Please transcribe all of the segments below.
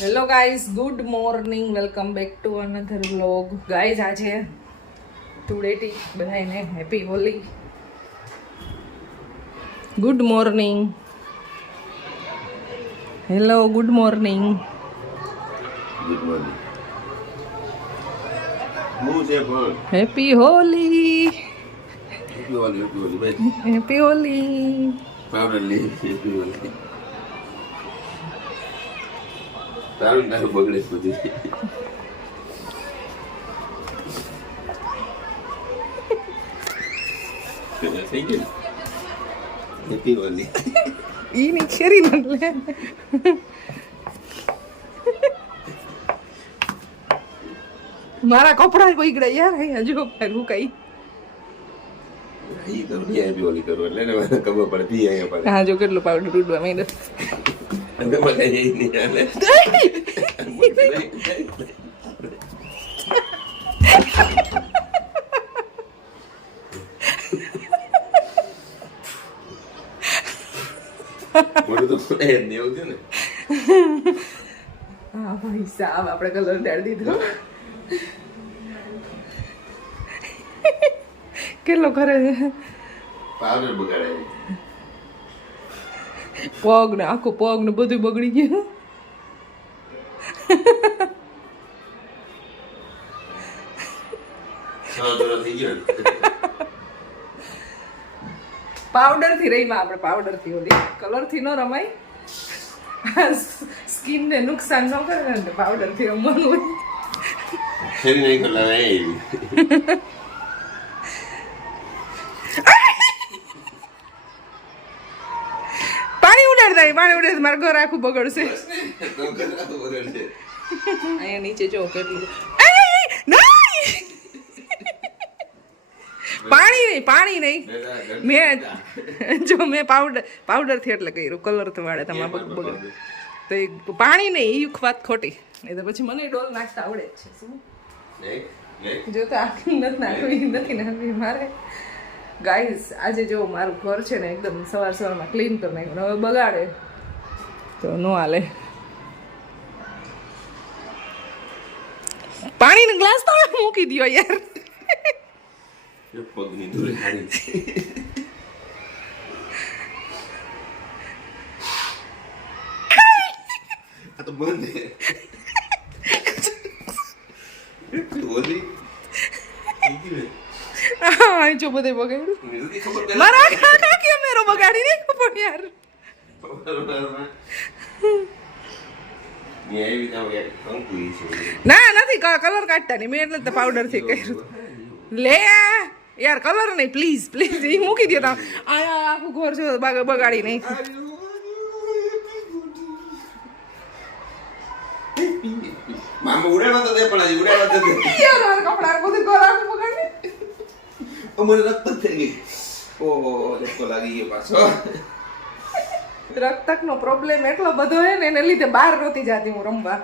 Hello guys, good morning, welcome back to another vlog. Guys આજે ધૂળેટી બધાને happy Holi. Good morning. Hello, good morning. Good morning. હું છે પણ happy Holi. Happy Holi ભાઈ. Happy Holi. Powder લે happy Holi. તારું બગડે બધું. થઈ ગયું હેપી હોલી. ઈ ની ખેરી ન લે. મારા કપડા બગડ્યા યાર. અહીંયા જો હું કઈ ઈ તો હેપી હોલી કરું એટલે ને મને ખબર પડે પી અહીંયા પડે. હા જો કેટલું પાવડર ઉડવા માંડ્યો. અને મને એ નહીં હાલે. મોટું તો એ દેવું છે ને. હા ભાઈ સાહેબ, આપણે કલર ડાળી દીધો. કેટલો કરે છે. પાવડર બગાડે. પગ ને આખો પગ ને બધું બગડી ગયું. થઈ ગયો પાવડર થી રહીમાં આપણે પાવડર થી ઓલી કલર થી ન રમાય. સ્કિન ને નુકસાન ન કરે ને પાવડર થી રમવાનું હોય. ફેરી નહીં કરલા એ પાણી ઉડાડતા મારું ઘર આખું બગડશે. અહીંયા નીચે જો કેટલું. પાણી નહીં મેં પાવડરથી એટલે કર્યું. કલર તો વાળે તમારે બગડે તો એ પાણી નહીં. એ વાત ખોટી. એ તો પછી મને ડોલ નાખતા આવડે જ છે. શું જો તો આખી નથી નાખવી મારે. ગાઈઝ આજે જો મારું ઘર છે ને એકદમ સવારમાં ક્લીન કરી નાખ્યું. હવે બગાડે તો ન હાલે. પાણીનો ગ્લાસ તો મૂકી દો યાર. પગની દૂરી હારી. આ તો બંધ છે. હોલી હા જો બધે બગાડ્યું. મારા કાકા કેમેરો બગાડી નહીં ખબર યાર. ના નથી કલર કાઢતા નહીં મેં એટલે પાવડર થી કર્યું. લે યાર કલર નહીં પ્લીઝ પ્લીઝ. એ મૂકી દો તમે. આ આખું ઘર છે બગાડી નહીં. મામા ઉડાડવા તો દે પણ હજી ઉડાડવા તો દે. યાર મારા કપડા બધું ઘર આખું બગાડી. મને રક્ત થઈ ગઈ. ઓહો ધક્કો લાગી ગયો પાછો. રક્તકનો પ્રોબ્લેમ એટલો બધો હે ને એને લીધે બહાર નહોતી જાતી હું રમવા.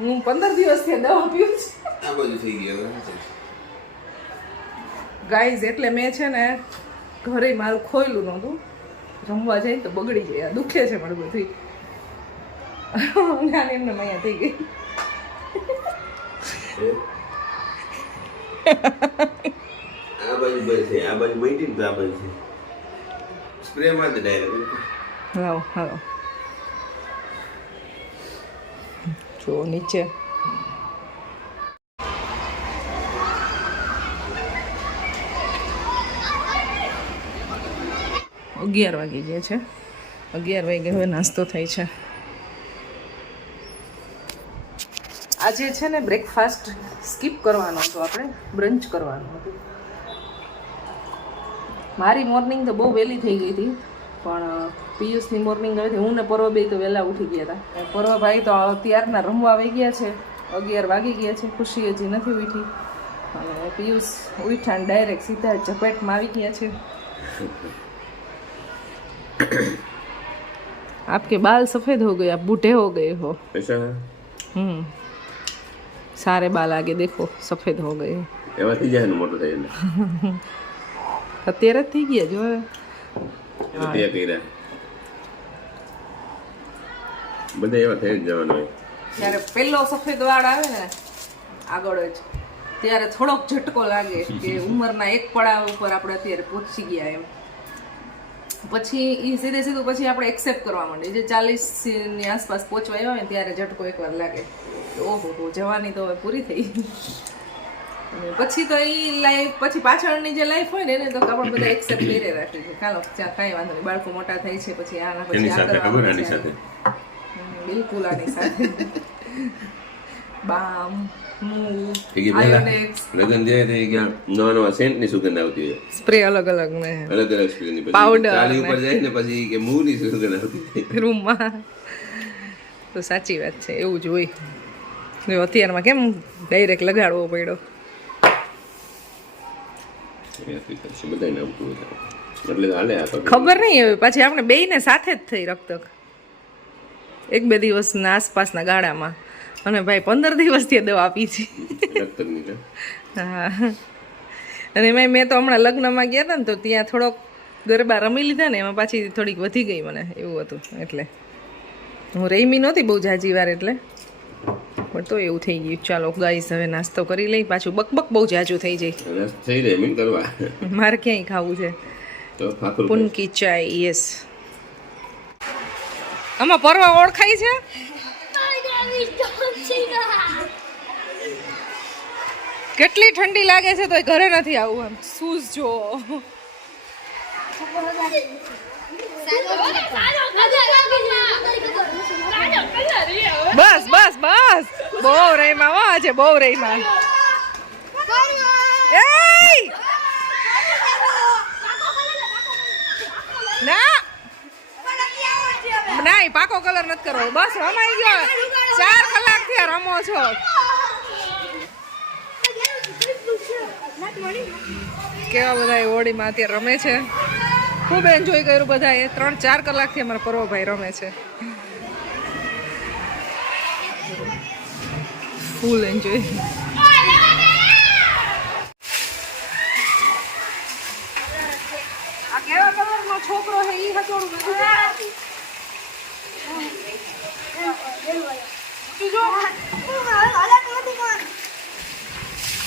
હું 15 દિવસથી દવા પીઉં છું. આ બધું થઈ ગયું. ગાઈઝ એટલે મેં છે ને ઘરે મારું ખોયલું નહોતું. રમવા જાય તો બગડી જાય. દુખે છે મારું બધું. નાની એમને અહીંયા થઈ ગઈ. આ બાજુ બંધ છે. આ બાજુ મૈટી ને આ બાજુ છે. સ્પ્રે માં જ ડાયરેક્ટ. હાલો જો નીચે. 11 વાગી ગયા છે. 11 વાગે હવે નાસ્તો થાય છે. આજે છે ને બ્રેકફાસ્ટ સ્કીપ કરવાનો હતો. આપણે બ્રંચ કરવાનું હતું. મારી મોર્નિંગ તો બહુ વહેલી થઈ ગઈ હતી પણ પિયુષની મોર્નિંગ હતી. હું ને પર્વ બે તો વહેલા ઉઠી ગયા હતા. પર્વભાઈ તો ત્યારના રમવા આવી ગયા છે. 11 વાગી ગયા છે. ખુશી હજી નથી ઉઠી અને પિયુષ ઉઠ્યા ને ડાયરેક્ટ સીધા ઝપેટમાં આવી ગયા છે. आपके बाल सफेद हो गए, आप बूढ़े हो गए हो. ऐसा सारे बाल आगे देखो सफेद हो गए. એમાંથી જાય ને મોટું થાય એટલે અત્યારે જ થઈ ગયા જો. કર્યા બધા એવા થઈ જ જવાનું હોય. ત્યારે પહેલો સફેદ વાળ આવે ને આગળ જ, ત્યારે થોડોક ઝટકો લાગે કે ઉંમરના એક પડાવ ઉપર આપણે અત્યારે પહોંચી ગયા એમ. પછી એ સીધે સીધું પછી આપણે એક્સેપ્ટ કરવા માંડીએ. જે 40 ની આસપાસ પહોંચવા આવ્યા હોય ને ત્યારે ઝટકો એકવાર લાગે, ઓહો જવાની તો હવે પૂરી થઈ. પછી તો એ લાઈફ, પછી પાછળની જે લાઈફ હોય ને એને તો આપણે બધા એક્સેપ્ટ કરી રાખીએ છીએ. ચાલો કાંઈ વાંધો નહીં, બાળકો મોટા થાય છે પછી આના પછી આ કરવાનું છે. બિલકુલ આની સાથે બામ લગન જાય થઈ ગયા, નવા નવા સેન્ટ ની સુગંધ આવતી હોય, સ્પ્રે અલગ અલગ ને અલગ અલગ સ્પ્રે ની, પાવડર ચાલી ઉપર જાય ને પછી કે મૂવ ની સુગંધ આવતી રૂમમાં. તો સાચી વાત છે, એવું જ હોય. અત્યારમાં કેમ ડાયરેક્ટ લગાડવો પડ્યો. બધાને આવતું હોય એટલે હાલે. ખબર નહીં હવે પછી આપણે બેયને સાથે જ થઈ રકતક 1-2 દિવસના આસપાસના ગાળામાં, અને ભાઈ 15 દિવસથી દવા આપી છે. હા, અને એમાં મેં તો હમણાં લગ્નમાં ગયા હતા ને તો ત્યાં થોડોક ગરબા રમી લીધા ને એમાં પાછી થોડીક વધી ગઈ મને, એવું હતું. એટલે હું રમી નહોતી બહુ જાજી વાર, એટલે પણ તો એવું થઈ ગયું. ચાલો ગાઈસ હવે નાસ્તો કરી લઈ, પાછું બકબક બહુ જાજુ થઈ જાય. થઈ જાય મીન કરવા મારે ક્યાંય ખાવું છે તો પુનકી ચાય. યસ, આમાં પરવા ઓળખાય છે. કેટલી ઠંડી લાગે છે તો ઘરે નથી આવું. એમ શૂઝ જો બસ બસ બસ, બહુ રહીમાં હો આજે, બહુ રહીમાં. ના ના, પાકો કલર નથી કરવો. બસ રમાઈ ગયો, 4 કલાક થી રમો છો. કેવા બધા હોળીમાં અત્યારે રમે છે, ખૂબ એન્જોય કર્યું બધા. 3-4 કલાકથી અમારા પર્વભાઈ રમે છે, ફૂલ એન્જોય. આ કેવા કલરનો છોકરો છે ઈ હતોડું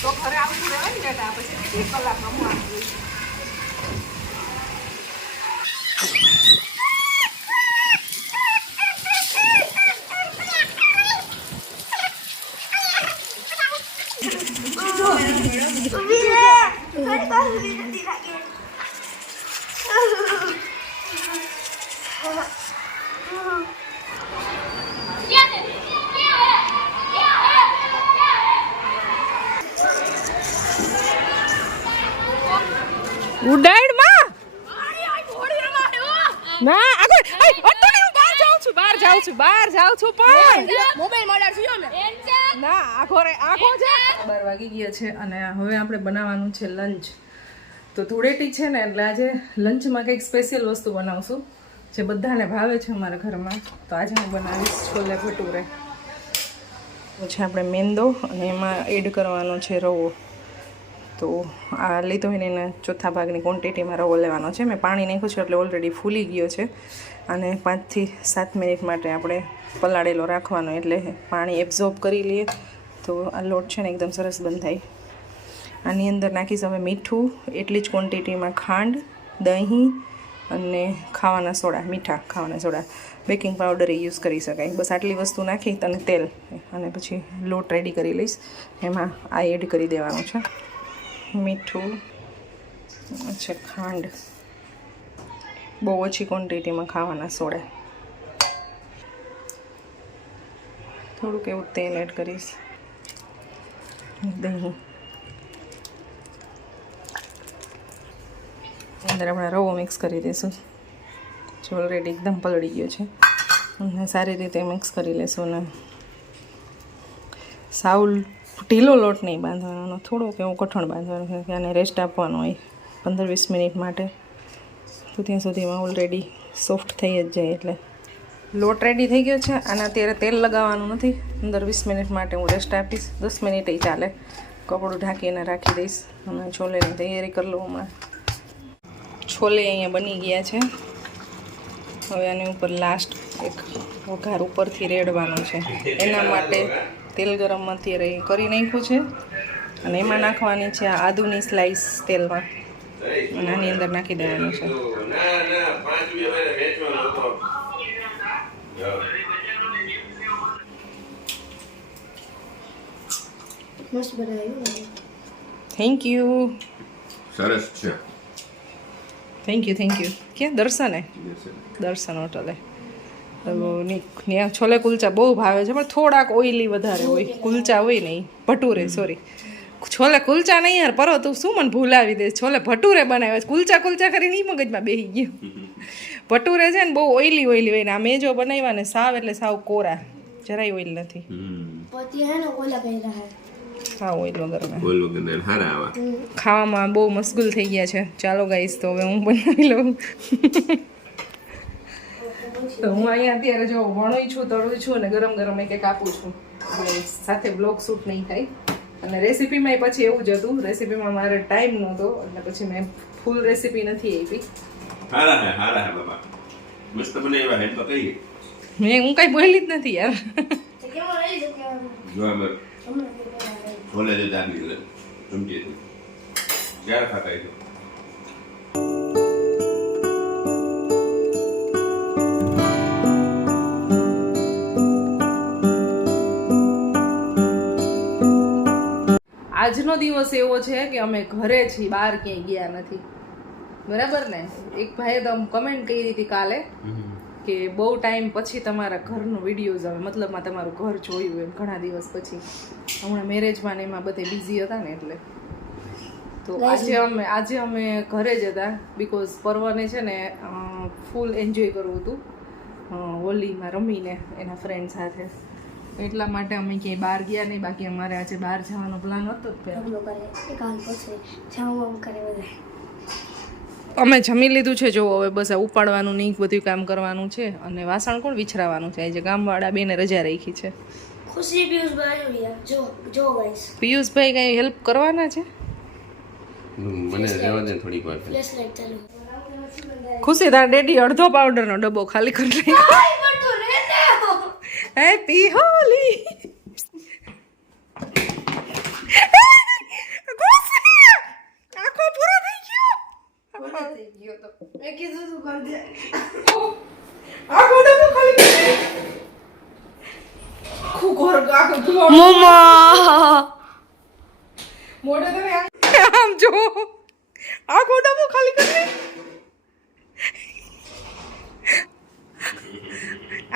તો ઘરે આવતું રહેવાય ને બેટા, પછી 1 કલાક રમવા. ઉડાડ માં ના આગળ, અટોની હું બહાર જાઉં છું પણ મોબાઈલ માં ડાળશું ને ના. આખો છે 12 વાગી ગયા છે અને હવે આપણે બનાવવાનું છે લંચ. તો ધૂળેટી છે ને એટલે આજે લંચમાં કંઈક સ્પેશિયલ વસ્તુ બનાવશું જે બધાને ભાવે છે અમારા ઘરમાં. તો આજે હું બનાવીશ છોલે ભટુરે. પછી આપણે મેંદો અને એમાં એડ કરવાનો છે રવો. તો આ લીધો હોય ને એના ચોથા ભાગની ક્વોન્ટિટીમાં રવો લેવાનો છે. મેં પાણી નાખ્યું છે એટલે ઓલરેડી ફૂલી ગયો છે, અને 5 થી 7 મિનિટ માટે આપણે પલાળેલો રાખવાનો, એટલે પાણી એબ્ઝોર્બ કરી લઈએ તો આ લોટ છે ને એકદમ સરસ બંધ થાય. આની અંદર નાખીશ હવે મીઠું, એટલી જ ક્વોન્ટિટીમાં ખાંડ, દહીં અને ખાવાના સોડા, મીઠા ખાવાના સોડા, બેકિંગ પાવડર એ યુઝ કરી શકાય. બસ આટલી વસ્તુ નાખી અને તેલ, અને પછી લોટ રેડી કરી લઈશ. એમાં આ એડ કરી દેવાનું છે, મીઠું, અચ્છા ખાંડ, બહુ ઓછી ક્વોન્ટિટીમાં ખાવાના સોડા, થોડુંક એવું તેલ એડ કરીશ, દહીં, અંદર આપણે રવો મિક્સ કરી દઈશું. જો ઓલરેડી એકદમ પલળી ગયો છે, અને સારી રીતે મિક્સ કરી લઈશું. અને સાવ ઢીલો લોટ નહીં બાંધવાનો, થોડોક એવું કઠણ બાંધવાનું છે કે આને રેસ્ટ આપવાનો હોય 15-20 મિનિટ માટે. તો ત્યાં સુધીમાં ઓલરેડી સોફ્ટ થઈ જ જાય. એટલે લોટ રેડી થઈ ગયો છે. અને અત્યારે તેલ લગાવવાનું નથી, 15-20 મિનિટ માટે હું રેસ્ટ આપીશ. 10 મિનિટ ચાલે. કપડું ઢાંકીને રાખી દઈશ અને છોલેની તૈયારી કરી લઉં હમણાં. છોલે અહીંયા બની ગયા છે. હવે આની ઉપર લાસ્ટ એક વઘાર ઉપરથી રેડવાનો છે. એના માટે તેલ ગરમ અત્યારે કરી નાખ્યું છે અને એમાં નાખવાની છે આ આદુની સ્લાઈસ તેલમાં અને આની અંદર નાખી દેવાનું છે. મસ્ત બનાવ્યું. થેન્ક યુ સરસ છે. થેન્ક યુ ક્યાં દર્શને દર્શન હોટલે ત્યાં છોલે કુલચા બહુ ભાવે છે પણ થોડાક ઓઇલી વધારે હોય. કુલચા હોય નહીં ભટુરે સોરી છોલે કુલચા નહીં યાર પરો તું શું મને ભૂલાવી દે. છોલે ભટુરે બનાવ્યા છે. કુલચા કરીને ઈ મગજમાં બેસી ગયું. ભટુરે છે ને બહુ ઓઇલી હોય ને આ મેં જો બનાવ્યા ને સાવ એટલે સાવ કોરા જરાય ઓઇલ નથી. પછી હે ને ઓલા પહેલા હે હા ઓઇલ વગરના બોલ વગર હારા આવા ખાવામાં બહુ મશગુલ થઈ ગયા છે. ચાલો ગાઈસ તો હવે હું બનાવી લઉં. તો હું અહીંયા અત્યારે જો વણું છું તળું છું અને ગરમ ગરમ એક કાપું છું એટલે સાથે બ્લોગ શૂટ નહીં થાય. અને રેસીપીમાં પછી એવું જ હતું રેસીપીમાં મારે ટાઈમ નહોતો એટલે પછી મેં ફૂલ રેસીપી નથી આપી. હારા હે બાબા મસ્ત બનાવ્યા હે તો કહીએ હું કઈ બોલી જ નથી યાર. તો કેવો રહી છે કે જો અમે છોલે જે દાબી લે સમજી તું ક્યારે ખાતા એ આજનો દિવસ એવો છે કે અમે ઘરે છીએ બહાર ક્યાંય ગયા નથી બરાબર ને. એક ભાઈએ તો કમેન્ટ કરી હતી કાલે કે બહુ ટાઈમ પછી તમારા ઘરનો વિડીયોઝ આવે મતલબમાં તમારું ઘર જોયું એમ ઘણા દિવસ પછી. હમણાં મેરેજમાં ને એમાં બધે બિઝી હતા ને એટલે તો આજે અમે ઘરે જ હતા બીકોઝ પર્વને છે ને ફૂલ એન્જોય કરવું હતું હોલીમાં રમીને એના ફ્રેન્ડ સાથે એટલા માટે અમે ક્યાંય બહાર ગયા નહીં. બાકી અમારે આજે બહાર જવાનો પ્લાન હતો જ પહેલા. અમે જમી લીધું છે જો હવે બસ આ ઉપાડવાનું નહીં બધું કામ કરવાનું છે અને વાસણ કોણ વિછરાવાનું છે. આજે ગામવાળા બેને રજા રાખી છે. ખુશી પિયુષભાઈ જો ગાઈસ પિયુષભાઈ કઈ હેલ્પ કરવાના છે. મને રહેવા દે થોડીક વાર ફ્લેશ લાઈટ ચાલુ ખુશી તારા ડેડી અડધો પાવડરનો ડબ્બો ખાલી કરી નાખ્યો. હેપી હોલી આખો પૂરો થઈ ગયો. મેં કીધું તું કર દે આખો ડબ્બો ખાલી કરી ખૂકોર આખો મમ્મા મોઢે તો આમ જો આખો ડબ્બો ખાલી કરી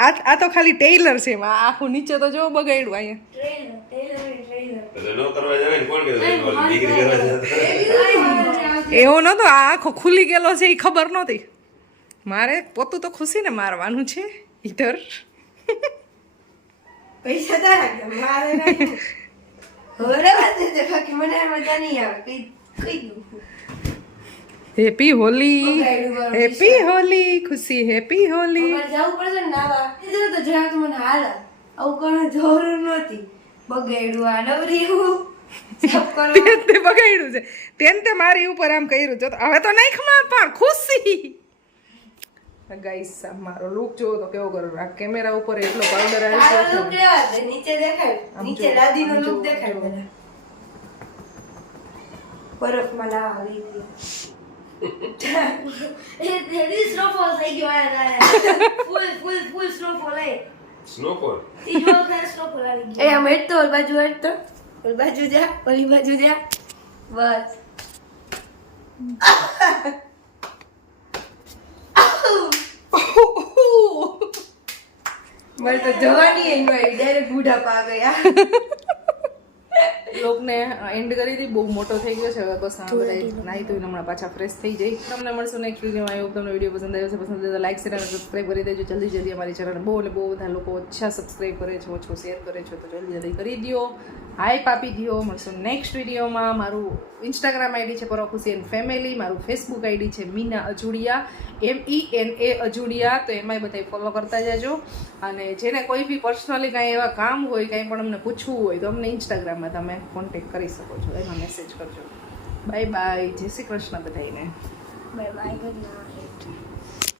આ તો ખાલી ટેલર છે એમાં આખું નીચે તો જો બગાડ્યું અહીંયા નો કરવા જાય ને કોણ કે ડિગ્રી કરવા જાય એવો નતો આ આખો ખુલી ગયેલો છે એ ખબર નહોતી. મારે પોતું તો ખુશી ને મારવાનું છે ઈધર પૈસા તારા મારે નહીં હોરા દે બાકી મને મજા નહીં આવે કઈ દઉં. હેપી હોલી હેપી હોલી ખુશી હેપી હોલી. અમારે જવું પડશે ને નાવા તો જરાક મને હાલ આવું કોઈ જરૂર નહોતી બગાડ્યું આ નવરી હું તે બગાડ્યું છે તે મારી ઉપર આમ કર્યું છે હવે તો નહીં ખમા પણ ખુશી. ગાઈસ મારો લુક જોવો તો કેવો કરો આ કેમેરા ઉપર એટલો પાવડર આવી આ લુક લેવા દે નીચે દેખાય નીચે દાદીનો લુક દેખાય મને બરફમાં લાવા આવી ગઈ એ સ્નોફોલ થઈ ગયો આ ફૂલ સ્નોફોલ એ સ્નોફોલ તીજો ખર સ્નોફોલ આવી ગયો એ આમ હેડ તો ઓલ બાજુ જા ઓલી બાજુ જા બસ મને તો જવાની એન્ડ ડાયરેક્ટ બુઢાપા આ ગયા લોકને એન્ડ કરી દી બહુ મોટો થઈ ગયો છે હવે બસ આ બધા નાઈ તો હમણાં પાછા ફ્રેશ થઈ જાય. તમને મળશું નેક્સ્ટ વિડીયોમાં. આઈ હોપ તમને વિડીયો પસંદ આવ્યો છે. પસંદ આવે તો લાઈક શેર અને સબસ્ક્રાઈબ કરી દેજો. જલ્દી અમારી ચેનલને બહુ બધા લોકો ઓછા સબસ્ક્રાઈબ કરે છે ઓછો શેર કરે છે તો જલ્દી કરી દો. હાઈપ આપી દો. મળશું નેક્સ્ટ વિડીયોમાં. મારું ઇન્સ્ટાગ્રામ આઈડી છે પરો ખુશી એન્ડ ફેમિલી. મારું ફેસબુક આઈડી છે મીના અજુડિયા MENA અજુડિયા. તો એમાંય બધા ફોલો કરતા જજો. અને જેને કોઈ બી પર્સનલી કાંઈ એવા કામ હોય કાંઈ પણ અમને પૂછવું હોય તો અમને ઇન્સ્ટાગ્રામમાં તમે કોન્ટેક્ટ કરી શકો છો. એમાં મેસેજ કરજો. Bye bye. જય શ્રી કૃષ્ણ બધાને. Bye bye good night.